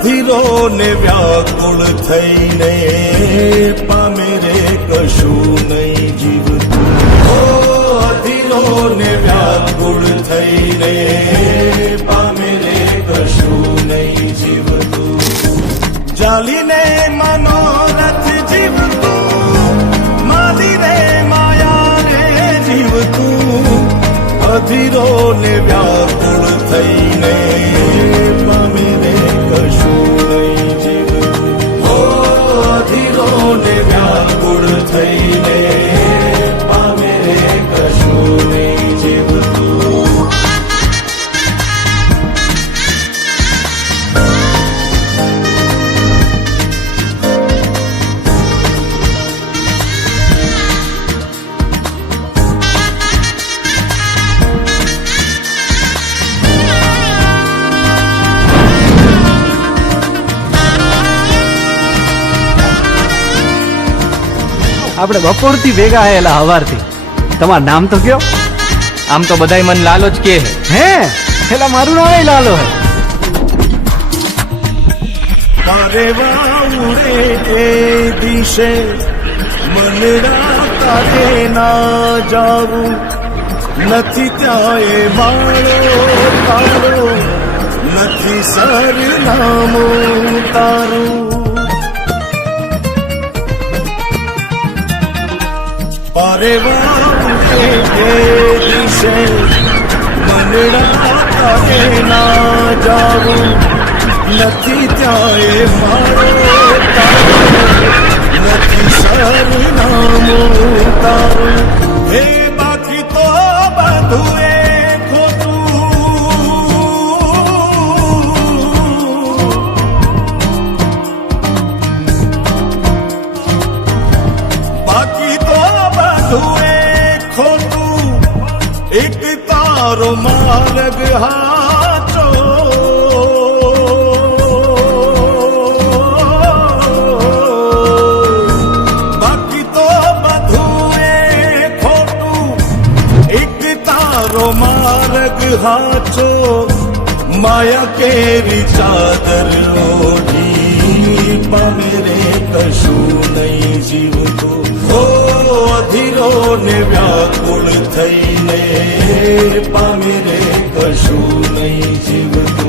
અધીરો ને વ્યાકુળ થઈને પામે રે કશું નહીં જીવતું. ઓ અધીરો ને વ્યાકુળ થઈને પામે રે કશું નહીં જીવતું. જાલીને મનોરથ જીવતું, માલીને માયા રે જીવતું. અધીરો ને વ્યાકુળ થઈને પામે રે કશું નહીં જીવતું. ઓ અધીરો ને વ્યાકુળ થઈને પામે રે કશું નહીં જીવતું. આપણે બપોરથી ભેગા આયેલા હવારથી. તમારું નામ તો કયો? આમ તો બધાય મન લાલો જ કે હે પેલા મારું નામ લાલો હે. મારે વાઉડે એ દિશે મનડા તારે ના જાવું. નથી ત્યાં એ માળો તારો, નથી સરનામું તારું. પારે વાઉડે એ દિશે મનડા તારે ના જાવું. નથી ત્યાં એ માળો તારો, નથી સરનામું તારું. હે બાકી તો બધું એ ખોટું. બાકી તો બધું એ ખોટું. એક તારો માર્ગ હાચો. માર્ગ હાચો માયા કેરી ચાદર ઓઢી પામે રે કશું નહીં જીવતું. ઓ અધીરો ને વ્યાકુળ થઈને પામે રે કશું નહીં જીવતું.